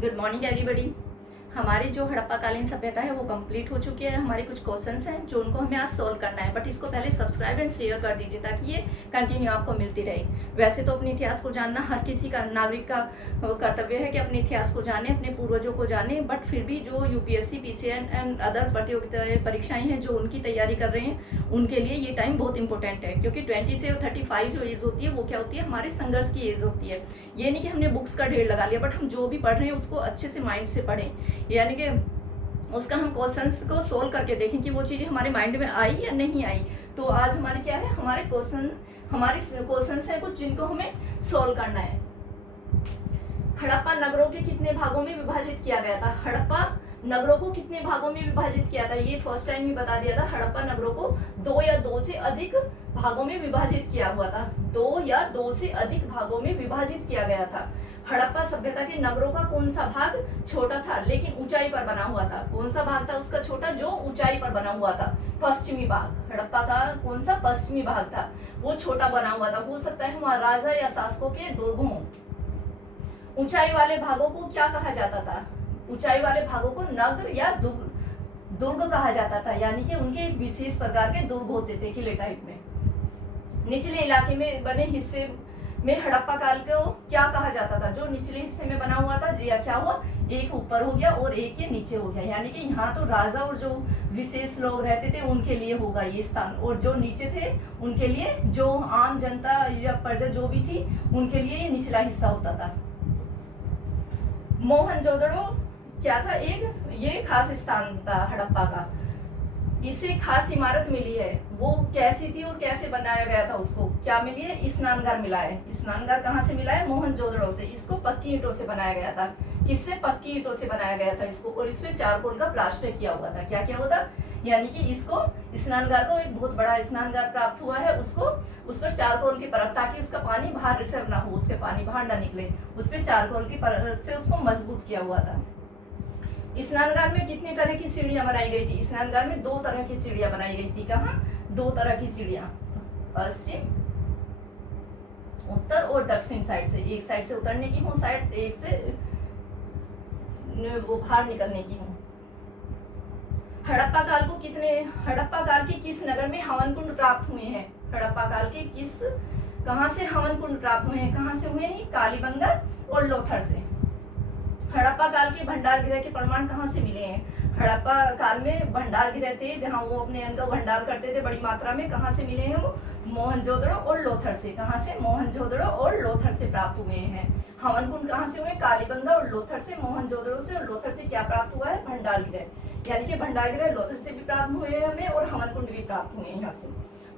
Good morning everybody. हमारी जो हड़प्पाकालीन सभ्यता है वो कंप्लीट हो चुकी है। हमारे कुछ क्वेश्चंस हैं जो उनको हमें आज सॉल्व करना है, बट इसको पहले सब्सक्राइब एंड शेयर कर दीजिए ताकि ये कंटिन्यू आपको मिलती रहे। वैसे तो अपने इतिहास को जानना हर किसी का नागरिक का कर्तव्य है कि अपने इतिहास को जाने, अपने पूर्वजों को जाने, बट फिर भी जो यूपीएससी पीसीएन एंड अदर प्रतियोगिता परीक्षाएं हैं जो उनकी तैयारी कर रहे हैं उनके लिए ये टाइम बहुत इंपॉर्टेंट है, क्योंकि 20 से 35 जो एज होती है वो क्या होती है, हमारे संघर्ष की एज होती है। ये नहीं कि हमने बुक्स का ढेर लगा लिया, बट हम जो भी पढ़ रहे हैं उसको अच्छे से माइंड से पढ़ें, यानी कि उसका हम क्वेश्चंस को सोल्व करके देखें कि वो चीज़ें हमारे माइंड में आई या नहीं आई। तो आज हमारे क्या है, हमारे क्वेश्चंस हैं कुछ जिनको हमें सोल्व करना है। हड़प्पा नगरों के कितने भागों में विभाजित किया गया था? हड़प्पा नगरों को कितने भागों में विभाजित किया था? ये फर्स्ट टाइम ही बता दिया था। हड़प्पा नगरों को 2 या 2 से अधिक भागों में विभाजित किया हुआ था। 2 या 2 से अधिक भागों में विभाजित किया गया था। हड़प्पा सभ्यता के नगरों का कौन सा भाग छोटा था लेकिन ऊंचाई पर बना हुआ था? कौन सा भाग था उसका छोटा जो ऊंचाई पर बना हुआ था? पश्चिमी भाग। हड़प्पा का कौन सा पश्चिमी भाग था, वो छोटा बना हुआ था। हो सकता है वहां राजा या शासकों के दुर्ग हों। ऊंचाई वाले भागों को क्या कहा जाता था? ऊंचाई वाले भागों को नगर या दुर्ग कहा जाता था, यानी कि उनके एक विशेष प्रकार के दुर्ग होते थे, किले टाइप में। निचले इलाके में बने हिस्से में हड़प्पा काल को क्या कहा जाता था? जो निचले हिस्से में बना हुआ था, या क्या हुआ, एक ऊपर हो गया और एक ये नीचे हो गया, यानी कि यहाँ तो राजा और जो विशेष लोग रहते थे उनके लिए होगा ये स्थान, और जो नीचे थे उनके लिए, जो आम जनता या प्रजा जो भी थी उनके लिए ये निचला हिस्सा होता था। मोहनजोदड़ो क्या था? ये खास स्थान था हड़प्पा का। इसे खास इमारत मिली है, वो कैसी थी और कैसे बनाया गया था? उसको क्या मिली है? स्नानघर मिला है। स्नानघर कहाँ से मिला है? मोहनजोदड़ो से। इसको पक्की ईंटों से बनाया गया था। किससे? पक्की ईंटों से बनाया गया था इसको, और इसमें चारकोल का प्लास्टर किया हुआ था। क्या किया हुआ था? यानी कि इसको स्नानघर को एक बहुत बड़ा स्नानघर प्राप्त हुआ है, उसको उस पर चारकोल की परत, ताकि उसका पानी बाहर रिसर्व ना हो, उसके पानी बाहर ना निकले, उस पर चारकोल की परत से उसको मजबूत किया हुआ था। स्नानघर में कितनी तरह की सीढ़ियां बनाई गई थी? स्नानघर में 2 तरह की सीढ़ियां बनाई गई थी। कहाँ? 2 तरह की सीढ़ियां, पश्चिम, उत्तर और दक्षिण साइड से। एक साइड से उतरने की हूँ, साइड एक से वो बाहर निकलने की हूँ। हड़प्पा काल के किस नगर में हवन कुंड प्राप्त हुए हैं? हड़प्पा काल के कहाँ से हवन कुंड प्राप्त हुए हैं? कहाँ से हुए हैं? कालीबंगा और लोथर से। हड़प्पा काल के भंडार गृह के प्रमाण कहाँ से मिले हैं? हड़प्पा काल में भंडार गृह थे जहाँ वो अपने अन्न का भंडार करते थे बड़ी मात्रा में। कहाँ से मिले हैं वो? मोहनजोदड़ो और लोथर से। कहाँ से? मोहनजोदड़ो और लोथर से प्राप्त हुए हैं। हवन कुंड कहाँ से हुए? कालीबंगा और लोथर से। मोहनजोदड़ो से और लोथर से क्या प्राप्त हुआ है? भंडार गृह, यानी कि भंडार गृह लोथर से भी प्राप्त हुए हैं हमें, और हवन कुंड भी प्राप्त हुए हैं यहाँ से।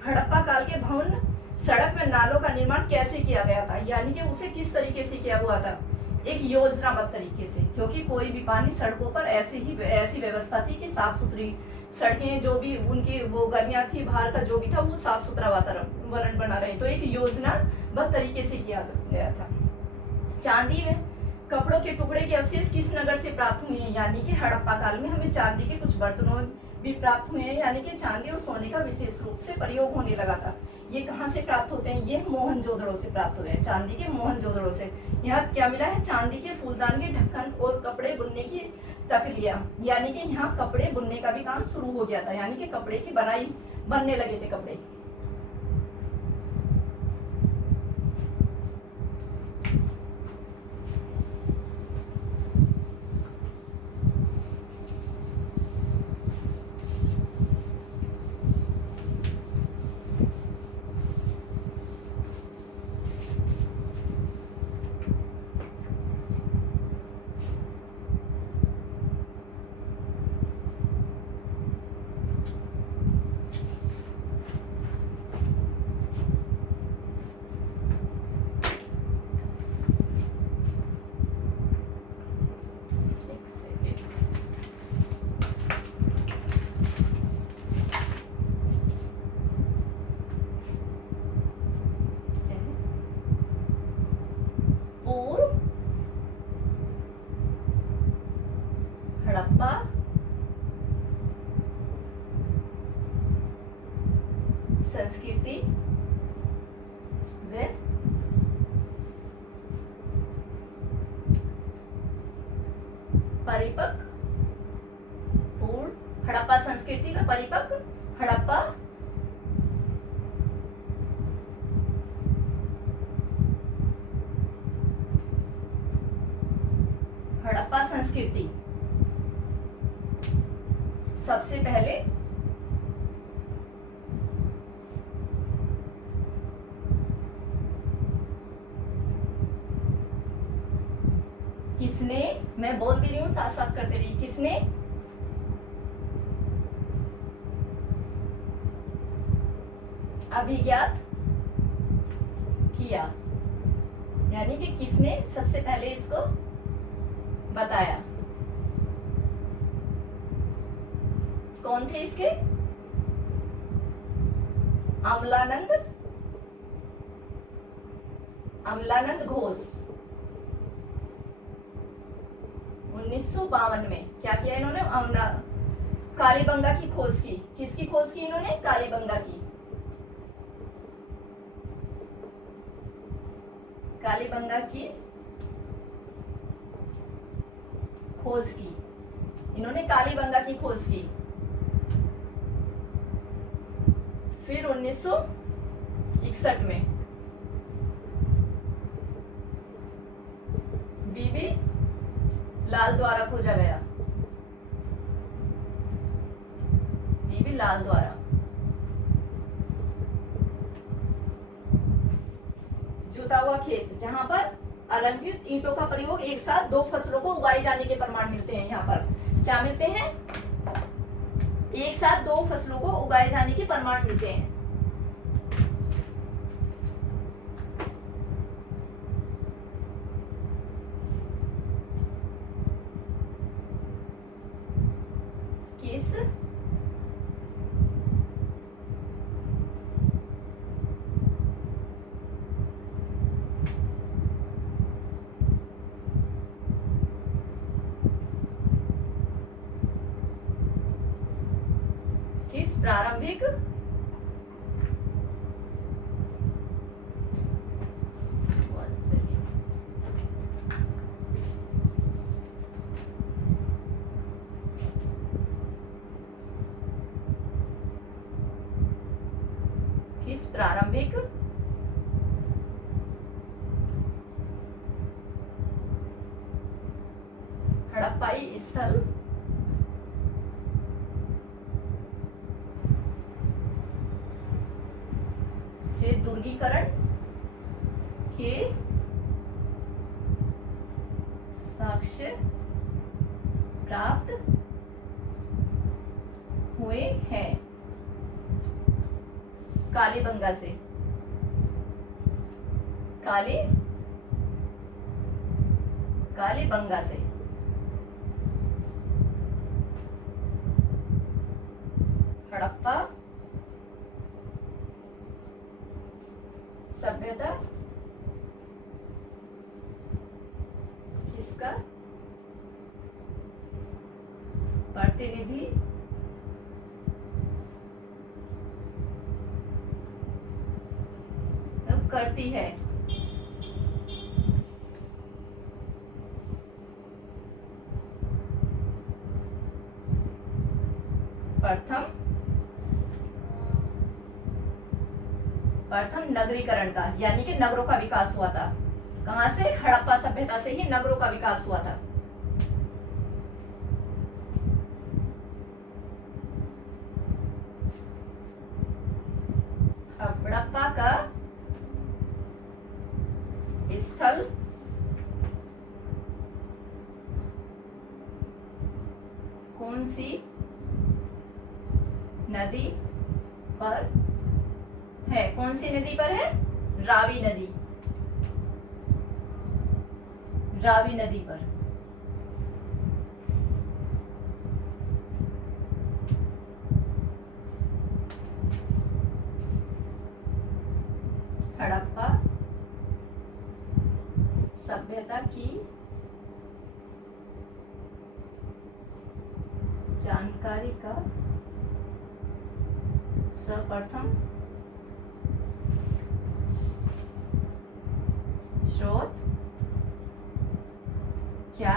हड़प्पा काल के भवन सड़क में नालों का निर्माण कैसे किया गया था? यानी कि उसे किस तरीके से किया हुआ था? एक योजनाबद्ध तरीके से, क्योंकि कोई भी पानी सड़कों पर ऐसी व्यवस्था थी कि साफ सुथरी सड़कें, जो भी उनकी वो गलियां थी, बाहर का जो भी था वो साफ सुथरा वातावरण बना रहे, तो एक योजनाबद्ध तरीके से किया गया था। चांदी में कपड़ों के टुकड़े के अवशेष किस नगर से प्राप्त हुए हैं? यानी कि हड़प्पा काल में हमें चांदी के कुछ बर्तनों भी प्राप्त हुए हैं, यानी कि चांदी और सोने का विशेष रूप से प्रयोग होने लगा था। ये कहाँ से प्राप्त होते हैं? ये मोहनजोदड़ो से प्राप्त हुए हैं, चांदी के मोहनजोदड़ो से। यहाँ क्या मिला है? चांदी के फूलदान के ढक्कन और कपड़े बुनने की तकलियां, यानी कि यहाँ कपड़े बुनने का भी काम शुरू हो गया था, यानी कि कपड़े की बनने लगे थे कपड़े। हड़प्पा संस्कृति व परिपक्व पूर्ण। हड़प्पा संस्कृति में परिपक्व, हड़प्पा हड़प्पा संस्कृति सबसे पहले किसने, मैं बोल भी रही हूं साथ साथ करते रहिए, किसने अभिज्ञात किया, यानी कि किसने सबसे पहले इसको बताया। कौन थे इसके? अमलानंद घोष। 1952 में क्या किया इन्होंने? कालीबंगा की खोज की। किसकी खोज की इन्होंने? कालीबंगा की। कालीबंगा की खोज की इन्होंने, कालीबंगा की खोज की। फिर 1961 में बीबी लाल द्वारा खोजा गया। बीबी लाल द्वारा। जुता हुआ खेत, जहां पर अलंकृत ईंटों का प्रयोग एक साथ 2 फसलों को उगाए जाने के प्रमाण मिलते हैं। यहाँ पर क्या मिलते हैं? एक साथ 2 फसलों को उगाए जाने के प्रमाण मिलते हैं। किस प्रारंभिक हड़प्पाई स्थल से दुर्गीकरण के साक्ष्य प्राप्त हुए हैं। कालीबंगा से, कालीबंगा से हड़प्पा सभ्यता किसका प्रतिनिधि करती है। प्रथम नगरीकरण का, यानी कि नगरों का विकास हुआ था। कहां से? हड़प्पा सभ्यता से ही नगरों का विकास हुआ था। हड़प्पा का स्थल कौन सी नदी पर है? कौन सी नदी पर है? रावी नदी, रावी नदी पर। हड़प्पा सभ्यता की जानकारी का सर्वप्रथम स्रोत क्या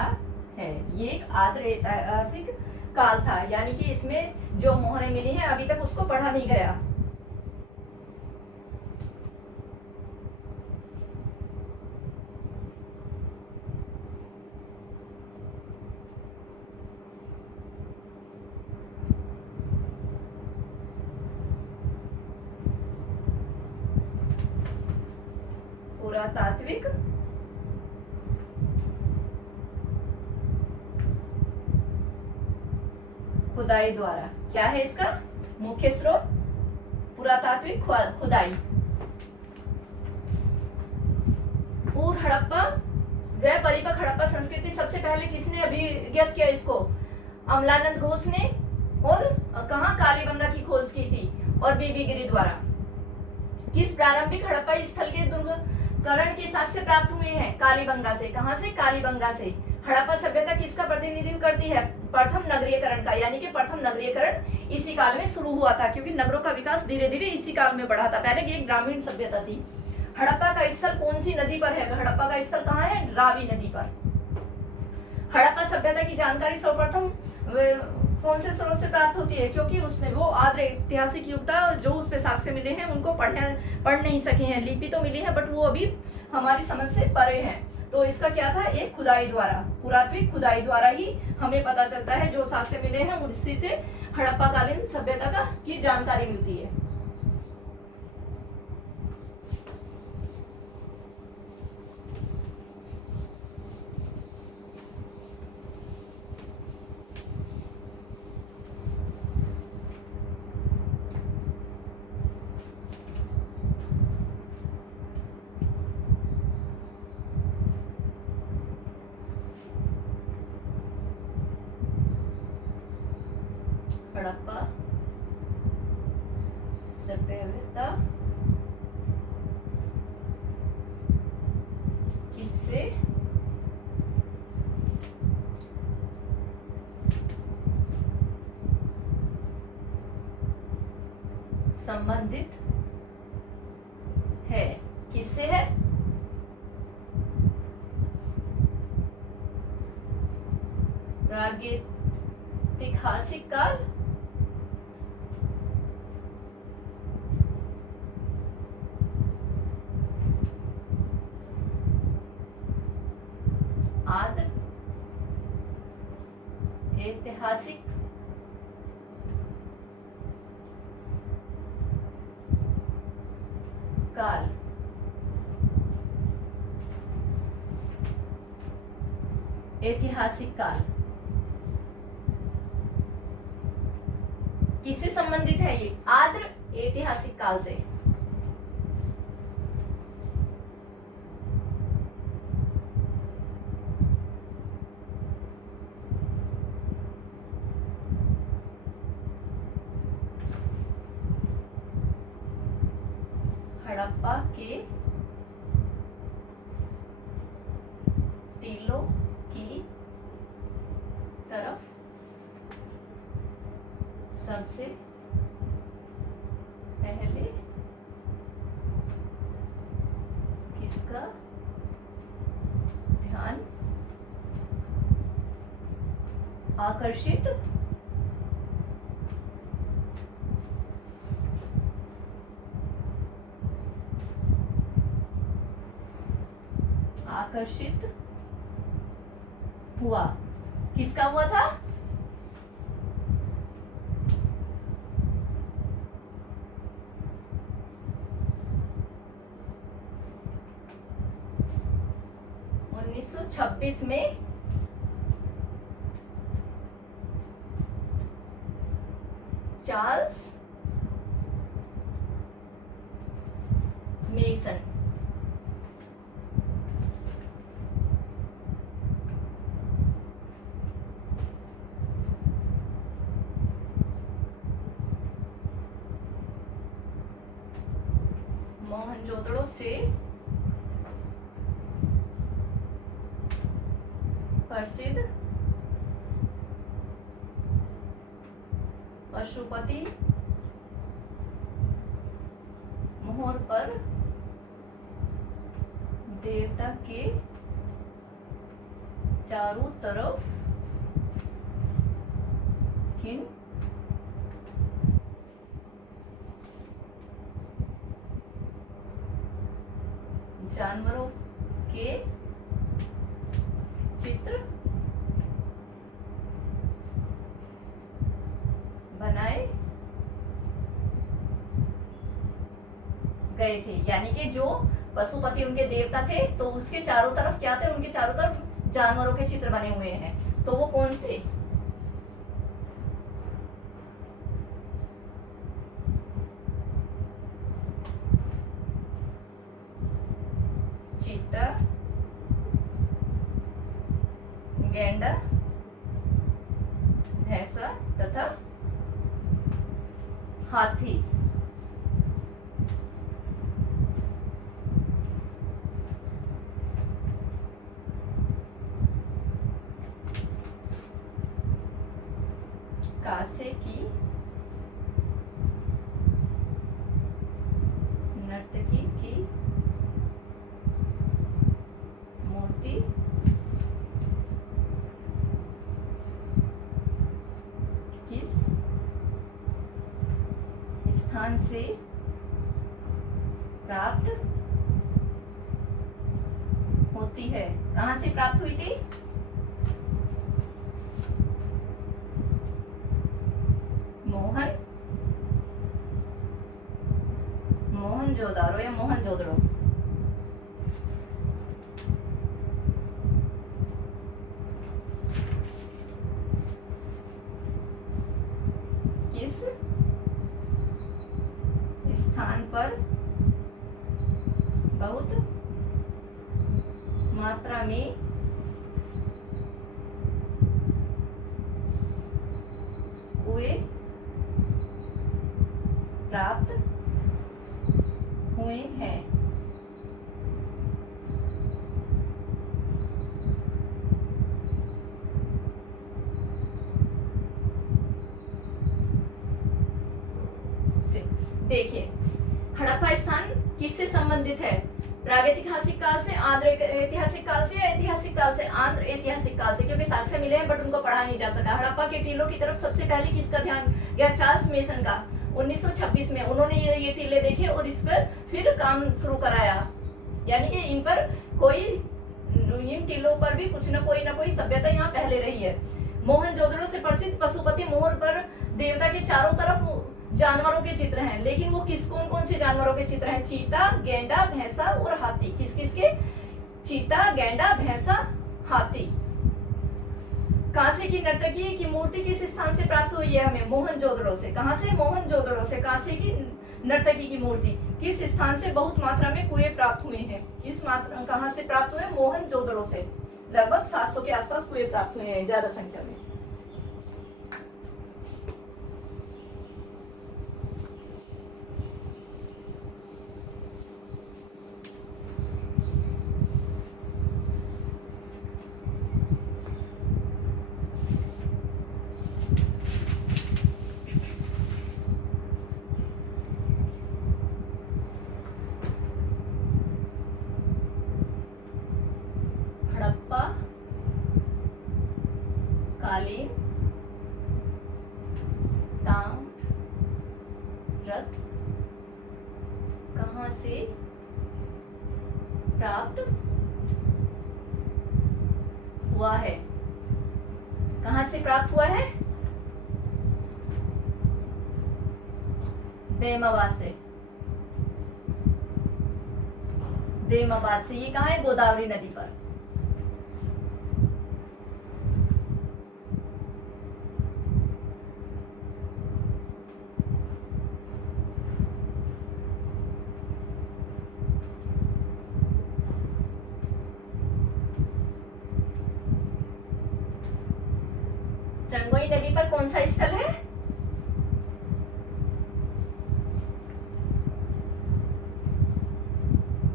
है। ये एक आद्र ऐतिहासिक काल था, यानी कि इसमें जो मोहरें मिली हैं अभी तक उसको पढ़ा नहीं गया। पुरातात्विक खुदाई द्वारा, क्या है इसका मुख्य स्रोत? पुरातात्विक खुदाई। पूर्व हड़प्पा व परिपक्व हड़प्पा संस्कृति सबसे पहले किसने अभिज्ञात किया इसको? अमलानंद घोष ने। और कहाँ कालीबंगा की खोज की थी? और बीबी गिरी द्वारा। किस प्रारंभिक हड़प्पा स्थल के दुर्गकरण के साक्ष्य प्राप्त हुए हैं? कालीबंगा से। कहां से? कालीबंगा से। हड़प्पा सभ्यता किसका प्रतिनिधित्व करती है? प्रथम नगरीयकरण का, यानी कि प्रथम नगरीयकरण इसी काल में शुरू हुआ था, क्योंकि नगरों का विकास धीरे धीरे इसी काल में बढ़ा था। पहले की एक ग्रामीण सभ्यता थी। हड़प्पा का स्थल कौन सी नदी पर है? हड़प्पा का स्थल कहाँ है? रावी नदी पर। हड़प्पा सभ्यता की जानकारी सर्वप्रथम कौन से स्रोत से प्राप्त होती है? क्योंकि उसने वो आद्र ऐतिहासिक युग था, जो उस पे साक्ष्य मिले हैं उनको पढ़ नहीं सके हैं। लिपि तो मिली है बट वो अभी हमारी समझ से परे हैं। तो इसका क्या था? एक खुदाई द्वारा, पुरातात्विक खुदाई द्वारा ही हमें पता चलता है। जो साक्ष्य मिले हैं उसी से हड़प्पा कालीन सभ्यता की जानकारी मिलती है। हड़प्पा सभ्यता किससे संबंधित है? किससे है? प्रागैतिहासिक काल, आद्र ऐतिहासिक काल, ऐतिहासिक काल किससे संबंधित है? ये आद्र ऐतिहासिक काल से। हड़प्पा के टीलों की तरफ सबसे पहले किसका ध्यान आकर्षित हुआ? किसका हुआ था? (1926) में चार्ल्स मेसन। मोहनजोदड़ो से प्रसिद्ध पशुपति मोहर पर देवता के चारों तरफ किन जानवरों के चित्र बनाए गए थे। यानी कि जो पशुपति उनके देवता थे तो उसके चारों तरफ क्या थे, उनके चारों तरफ जानवरों के चित्र बने हुए हैं। तो वो कौन थे? चीता, गैंडा, भैंसा तथा हाथी। कांसे की नर्तकी की मूर्ति किस स्थान से प्राप्त होती है? कहां से प्राप्त हुई थी? मोहनजोदारो या मोहनजोदड़ो। किस स्थान पर बहुत मात्रा में कुएं प्राप्त हुए हैं? देखिए, हड़प्पा स्थान किससे संबंधित है? प्रागैतिहासिक काल से, आंध्र ऐतिहासिक काल से, या ऐतिहासिक काल से आंध्र ऐतिहासिक काल से? क्योंकि साक्ष्य मिले हैं बट उनको पढ़ा नहीं जा सका। हड़प्पा के टीलों की तरफ सबसे पहले किसका ध्यान गया? चार्ल्स मेसन का। 1926 में उन्होंने ये टीले देखे और इस पर फिर काम शुरू कराया। यानी कि इन पर इन टीलों पर भी कुछ न कोई सभ्यता यहाँ पहले रही है। मोहनजोदड़ो से प्रसिद्ध पशुपति मोहर पर देवता के चारों तरफ जानवरों के चित्र हैं, लेकिन वो कौन कौन से जानवरों के चित्र हैं? चीता, गेंडा, भैंसा और हाथी। किस किस के? चीता, गेंडा, भैंसा, हाथी। कांसे की नर्तकी की मूर्ति किस स्थान से प्राप्त हुई है हमें? मोहनजोदड़ो से। कहां से? मोहनजोदड़ो से। कांसे की नर्तकी की मूर्ति किस स्थान से बहुत मात्रा में कुएं प्राप्त हुए हैं? कहां से प्राप्त हुए? मोहनजोदड़ो से। लगभग 700 के आसपास कुएं प्राप्त हुए हैं, ज्यादा संख्या में। हड़प्पा कालीन ताम्ररत्न कहां से प्राप्त हुआ है? कहां से प्राप्त हुआ है? देमाबाद से। देमाबाद से। ये कहां है? गोदावरी नदी पर। रंगोली नदी पर कौन सा स्थल है?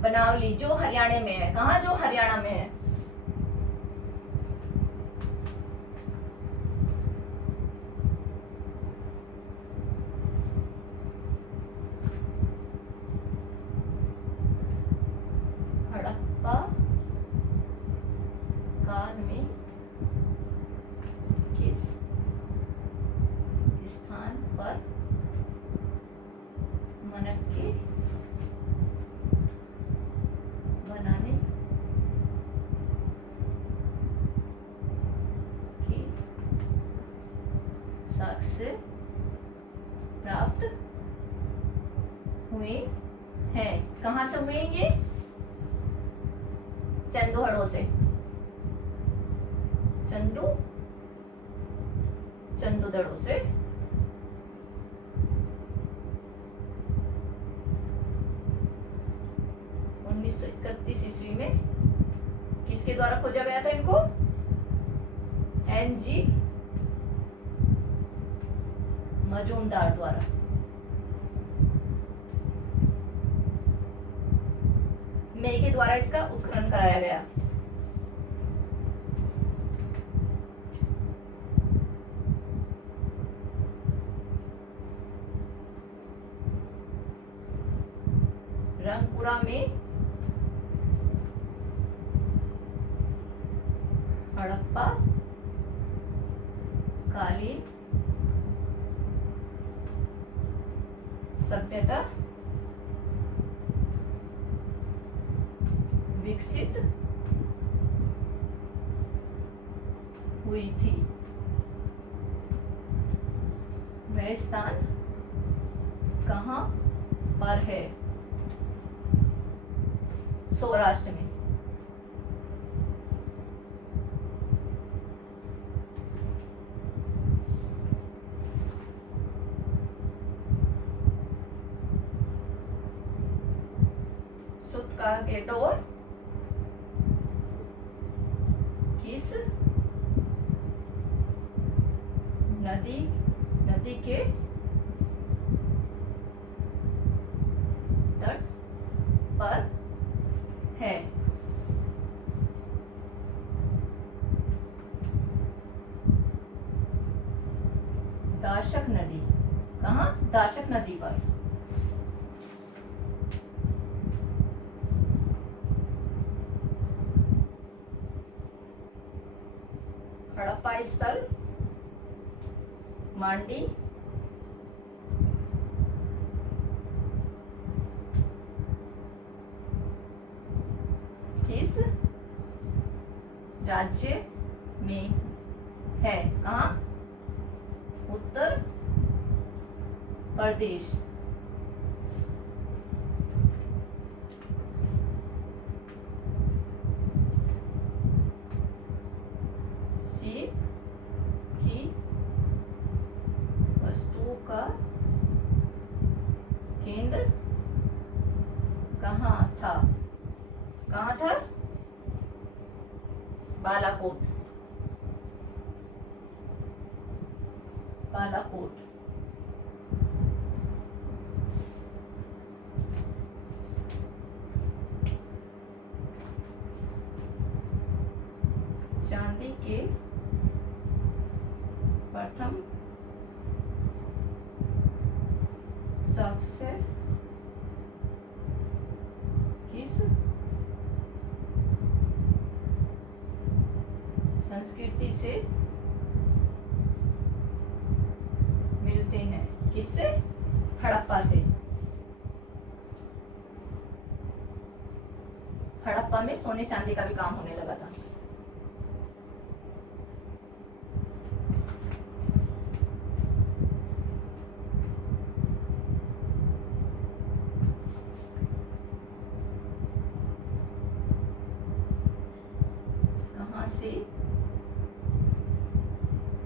बनावली, जो हरियाणा में है। कहाँ? जो हरियाणा में है। हड़प्पा काल में किस स्थान पर मटके बनाने की साक्ष्य प्राप्त हुए हैं। कहां से हुए ये? चंदोहड़ो से। चंदुदड़ो से 1931 ईस्वी में किसके द्वारा खोजा गया था इनको? एनजी मजूमदार द्वारा। मे के द्वारा इसका उत्खनन कराया गया। रंगपुरा में हड़प्पा कालीन सभ्यता विकसित हुई थी। वह स्थान कहां पर है? सौराष्ट्र में। सुत का गेटोर किस नदी के तट पर है? दाशक नदी। कहां? दाशक नदी पर। हड़प्पा स्थल मांडी किस राज्य में है? कहां? उत्तर प्रदेश। सीप की वस्तुओं का केंद्र कहां था? कहां था? बालाकोट। बालाकोट। चांदी के प्रथम साक्ष्य किस संस्कृति से मिलते हैं? किससे? हड़प्पा से। हड़प्पा में सोने चांदी का भी काम होने लगा था। कहां से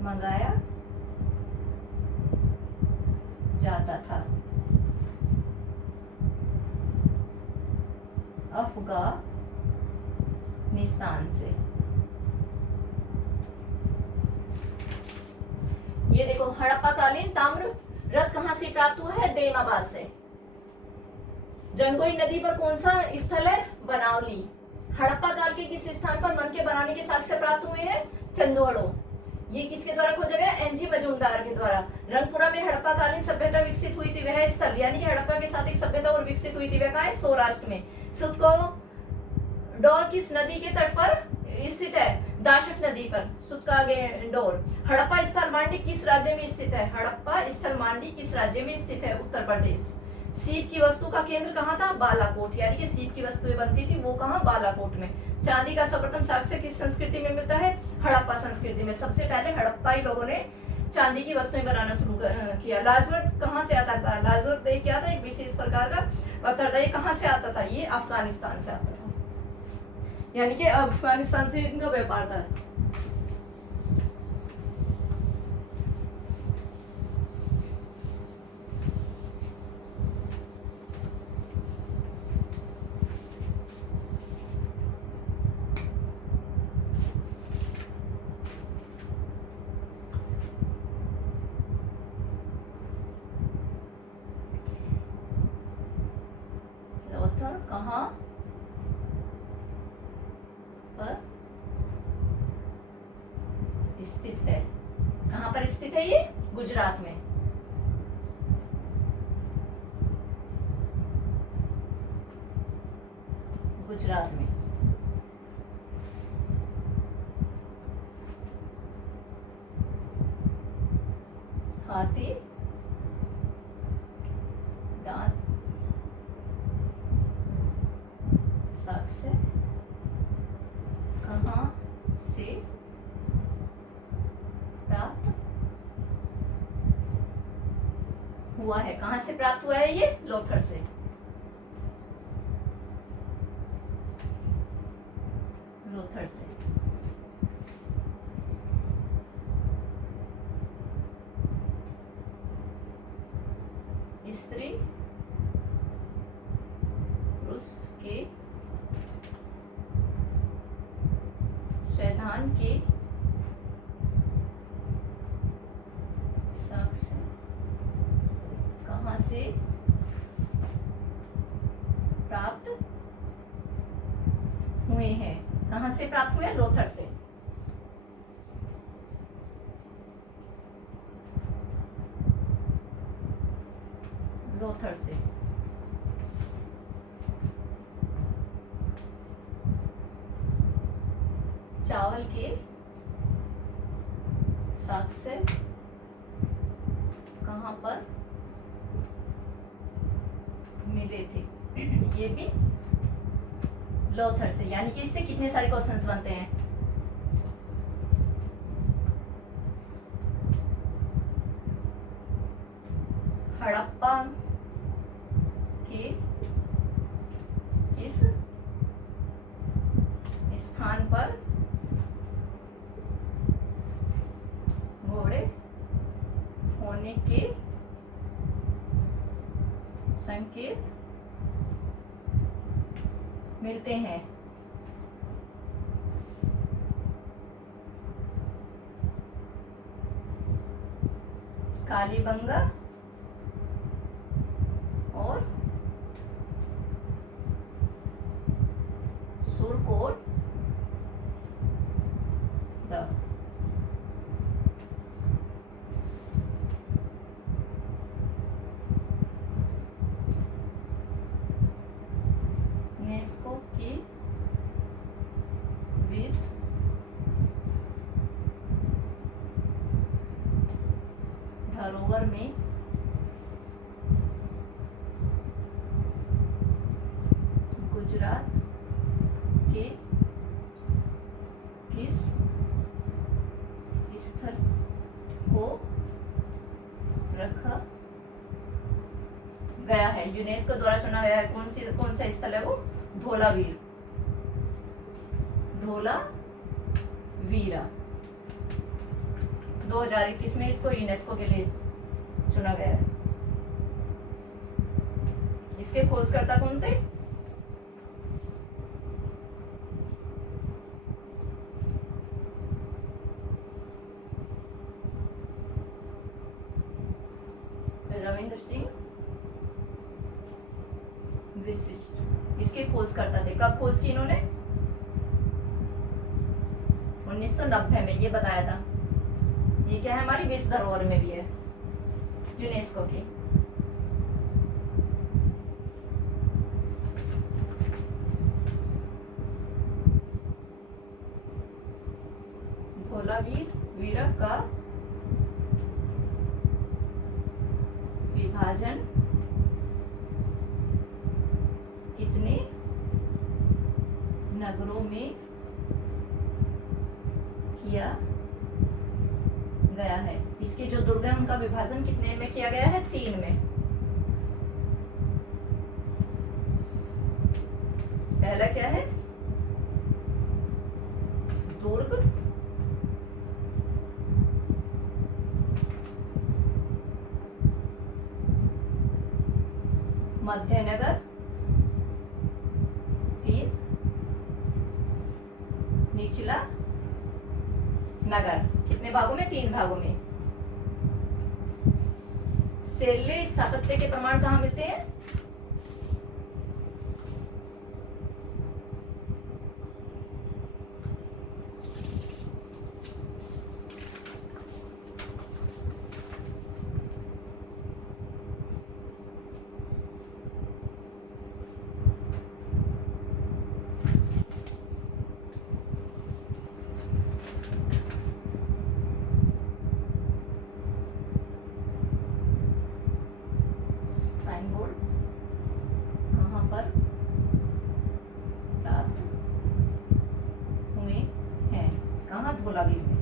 मंगाया जाता था? अफगानिस्तान से। ये देखो हड़प्पा कालीन ताम्र रथ कहां से प्राप्त हुआ है? देमाबाद से। रंगोई नदी पर कौन सा स्थल है? बनावली। हड़प्पा काल के किस स्थान पर मनके बनाने के साक्ष्य प्राप्त हुए हैं? चंदोहड़ो। ये किसके द्वारा खोजा गया? एनजी मजूमदार के द्वारा। रंगपुरा में हड़प्पा कालीन सभ्यता विकसित हुई थी। वह स्थल यानी कि हड़प्पा के साथ एक सभ्यता और विकसित हुई थी। वह कहाँ है? सौराष्ट्र में। सुतको डोर किस नदी के तट पर स्थित है? दाशक नदी पर सुत्कागेंडोर। हड़प्पा स्थल मांडी किस राज्य में स्थित है? हड़प्पा स्थल मांडी किस राज्य में स्थित है? उत्तर प्रदेश। सीप की वस्तु का केंद्र कहाँ था? बालाकोट, यानी कि सीप की वस्तुएं बनती थी वो कहाँ? बालाकोट में। चांदी का सर्वप्रथम साक्ष्य किस संस्कृति में मिलता है? हड़प्पा संस्कृति में। सबसे पहले हड़प्पाई लोगों ने चांदी की वस्तुएं बनाना शुरू किया। लाजवट कहाँ से आता था? लाजवट क्या था? एक विशेष प्रकार का पत्थर था। ये कहाँ से आता था? ये अफगानिस्तान से आता था, यानी कि अफगानिस्तान से इनका व्यापार था। लोथल कहाँ पर स्थित है? कहाँ पर स्थित है ये? गुजरात में। गुजरात में। हाथी दांत साक्ष्य कहाँ से प्राप्त हुआ है? कहाँ से प्राप्त हुआ है ये? लोथर से। लोथर से। स्त्री पुरुष के स्वैधान के साक्ष्य कहाँ से प्राप्त हुए हैं? कहाँ से प्राप्त हुए? लोथर से। लोथर से। चावल के साक्ष्य कहाँ पर मिले थे? ये भी लोथर से। यानी कि इससे कितने सारे क्वेश्चंस बनते हैं? हड़प्पा के किस स्थान पर घोड़े होने के संकेत मिलते हैं? कालीबंगा और सुरकोट यूनेस्को की विश्व धरोहर में गुजरात के किस स्थल को रखा गया है? यूनेस्को द्वारा चुना गया है। कौन सा स्थल है वो? धोलावीरा। धोलावीरा 2021 में इसको यूनेस्को के लिए चुना गया है। इसके खोजकर्ता कौन थे? रविंद्र सिंह विशिष्ट इसके खोजकर्ता थे। कब खोज की इन्होंने? 1990 में। ये बताया था। ये क्या है? हमारी विश्व धरोहर में भी है यूनेस्को की। धोलावीर का विभाजन कितने नगरों में किया गया है? इसके जो दुर्ग है उनका विभाजन कितने में किया गया है? 3 में। पहला क्या है? दुर्ग, मध्यनगर, 3 निचला नगर। कितने भागों में? 3 भागों में। शैल्य स्थापत्य के प्रमाण कहाँ मिलते हैं? धोलावीर में।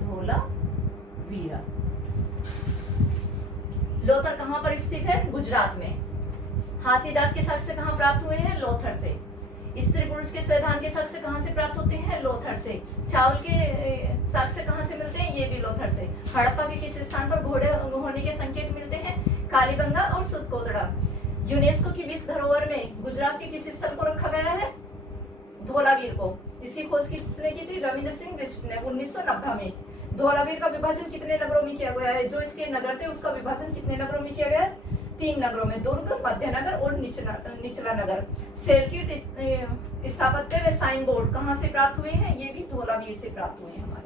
धोलावीरा। लोथर कहां पर स्थित है? गुजरात में। हाथी दांत के साक्ष्य कहां प्राप्त हुए हैं? लोथर से। स्त्री पुरुष के स्वधान के साक्ष्य कहां से प्राप्त होते हैं? लोथर से। चावल के साक्ष्य कहां से मिलते हैं? ये भी लोथर से। हड़प्पा के किस स्थान पर घोड़े होने के संकेत मिलते हैं? कालीबंगा और सुतकोतड़ा। यूनेस्को की विश्व धरोहर में गुजरात के किस स्थल को रखा गया है? धोलावीर को। इसकी खोज किसने की थी? रविंद्र सिंह बिष्ट ने 1990 में। धोलावीर का विभाजन कितने नगरों में किया गया है? जो इसके नगर थे उसका विभाजन कितने नगरों में किया गया है? 3 नगरों में, दुर्ग, मध्यनगर और निचला नगर। सेलकीट स्थापत्य व साइन बोर्ड कहाँ से प्राप्त हुए हैं? ये भी धोलावीर से प्राप्त हुए हैं हमारे।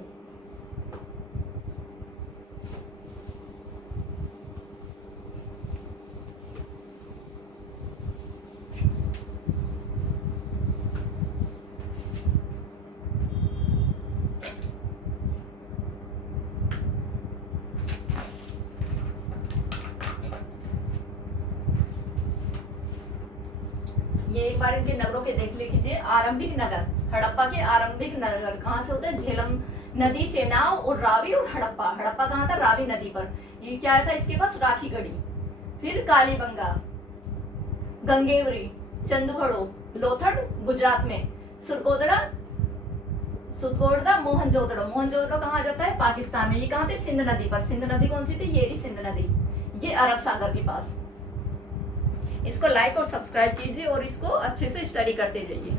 ये एक बार इनके नगरों के देख लीजिए। आरंभिक नगर, हड़प्पा के आरंभिक नगर कहाँ से होते हैं? झेलम नदी, चेनाब और रावी और हड़प्पा। हड़प्पा कहाँ था? रावी नदी पर। ये क्या था इसके पास? राखी गढ़ी। फिर कालीबंगा, गंगेवरी, चंदुहड़ो, लोथड़ गुजरात में, सुतकोतड़ा, मोहनजोदड़ो। मोहनजोदड़ो कहाँ जाता है? पाकिस्तान में। ये कहाँ थे? सिंध नदी पर। सिंध नदी कौन सी थी? ये सिंध नदी, ये अरब सागर के पास। इसको लाइक और सब्सक्राइब कीजिए और इसको अच्छे से स्टडी करते जाइए।